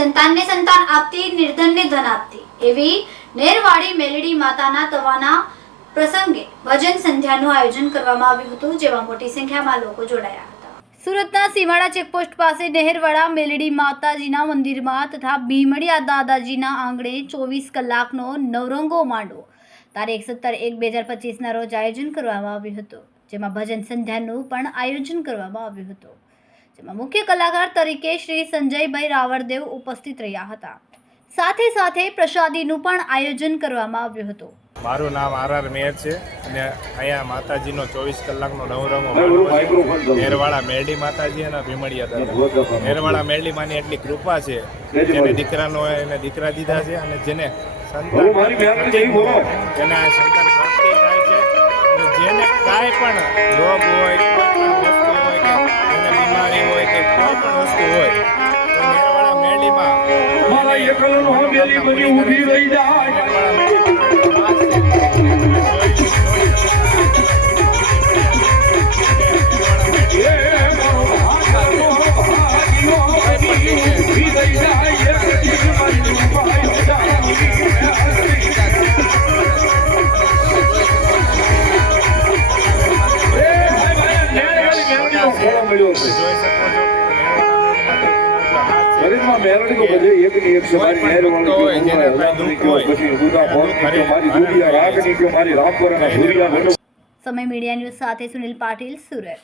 સંતાનને સંતાન આપતી, નિર્ધનને ધન આપતી. એવી નેરવાડી મેલડી માતાના તવાના પ્રસંગે ભજન સંધ્યાનું આયોજન કરવામાં આવ્યું હતું, જેમાં મોટી સંખ્યામાં લોકો જોડાયા હતા. સુરતના સીમાડા ચેકપોસ્ટ પાસે નહેરવાડા મેલડી માતાજીના મંદિરમાં તથા ભીમડિયા દાદાજીના આંગણે ચોવીસ કલાકનો નવરંગો માંડો. તારીખ સત્તર એક બે હજાર પચીસના રોજ આયોજન કરવામાં આવ્યું હતું, જેમાં ભજન સંધ્યાનું પણ આયોજન કરવામાં આવ્યું હતું. જેમાં મુખ્ય કલાકાર તરીકે શ્રી સંજયભાઈ રાવળદેવ ઉપસ્થિત રહ્યા હતા. સાથે સાથે પ્રસાદીનું પણ આયોજન કરવામાં આવ્યું હતું. મારું નામ આર આર મેર છે અને અહીંયા માતાજીનો ચોવીસ કલાકનો નવરંગો મેરવાડા મેરડી માતાજી અને ભીમડિયા દાદા. મેરવાડા મેરડી માની એટલી કૃપા છે જેને દીકરાનો એને દીકરા દીધા છે અને જેને સંતાન જેને સંતાન પ્રાપ્તિ થાય છે જેને કાંઈ પણ રોગ હોય વસ્તુ હોય. તો મેરવાડા મેરડીમાં મારા એકલનો હવેલી બની ઊભી રહી જાય. જોઈ શકો છો શરીરમાં મેરડીનો બધે એક છે. એક સમારી મેર હોય, પછી મારી દુધિયા રાગની કે મારી રામપરાના ભૂરિયા સમય મીડિયા ન્યૂઝ સાથે સુનિલ પાટીલ સુરત